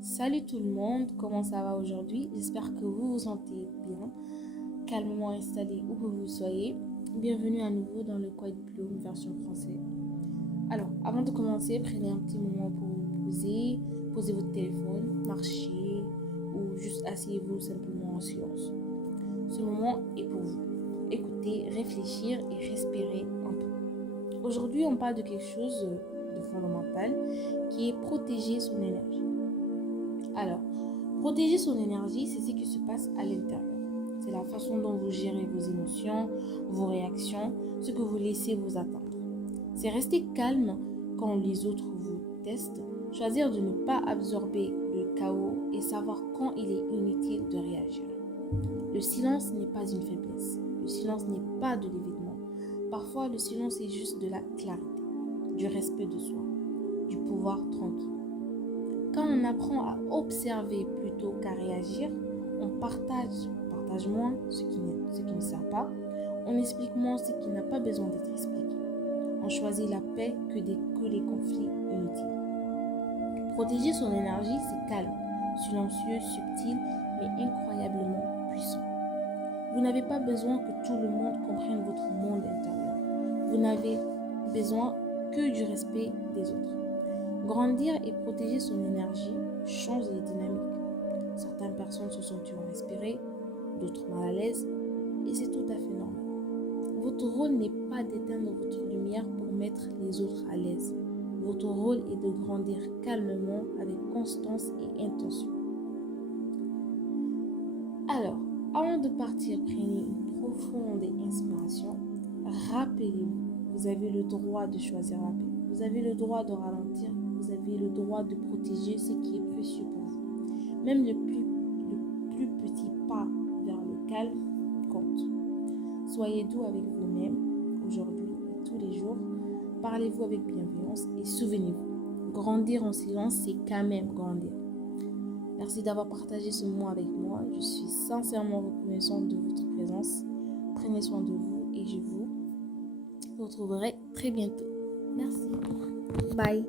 Salut tout le monde, comment ça va aujourd'hui? J'espère que vous vous sentez bien, calmement installé où que vous soyez. Bienvenue à nouveau dans le Quiet Bloom version français. Alors, avant de commencer, prenez un petit moment pour vous poser, posez votre téléphone, marchez ou juste asseyez-vous simplement en silence. Ce moment est pour vous. Écoutez, réfléchir et respirer un peu. Aujourd'hui, on parle de quelque chose de fondamental qui est protéger son énergie. Alors, protéger son énergie, c'est ce qui se passe à l'intérieur. C'est la façon dont vous gérez vos émotions, vos réactions, ce que vous laissez vous atteindre. C'est rester calme quand les autres vous testent, choisir de ne pas absorber le chaos et savoir quand il est inutile de réagir. Le silence n'est pas une faiblesse. Le silence n'est pas de l'évitement. Parfois, le silence est juste de la clarité, du respect de soi, du pouvoir tranquille. Quand on apprend à observer plutôt qu'à réagir, on partage moins ce qui ne sert pas, on explique moins ce qui n'a pas besoin d'être expliqué. On choisit la paix que les conflits inutiles. Protéger son énergie, c'est calme, silencieux, subtil, mais incroyablement puissant. Vous n'avez pas besoin que tout le monde comprenne votre monde intérieur. Vous n'avez besoin que du respect des autres. Grandir et protéger son énergie change les dynamiques. Certaines personnes se sentiront inspirées, d'autres mal à l'aise, et c'est tout à fait normal. Votre rôle n'est pas d'éteindre votre lumière pour mettre les autres à l'aise. Votre rôle est de grandir calmement avec constance et intention. Alors, avant de partir, prenez une profonde inspiration. Rappelez-vous, vous avez le droit de choisir la paix. Vous avez le droit de ralentir. Vous avez le droit de protéger ce qui est précieux pour vous. Même le plus petit pas vers le calme compte. Soyez doux avec vous-même aujourd'hui et tous les jours. Parlez-vous avec bienveillance et souvenez-vous, grandir en silence, c'est quand même grandir. Merci d'avoir partagé ce moment avec moi. Je suis sincèrement reconnaissante de votre présence. Prenez soin de vous et je vous retrouverai très bientôt. Merci. Bye.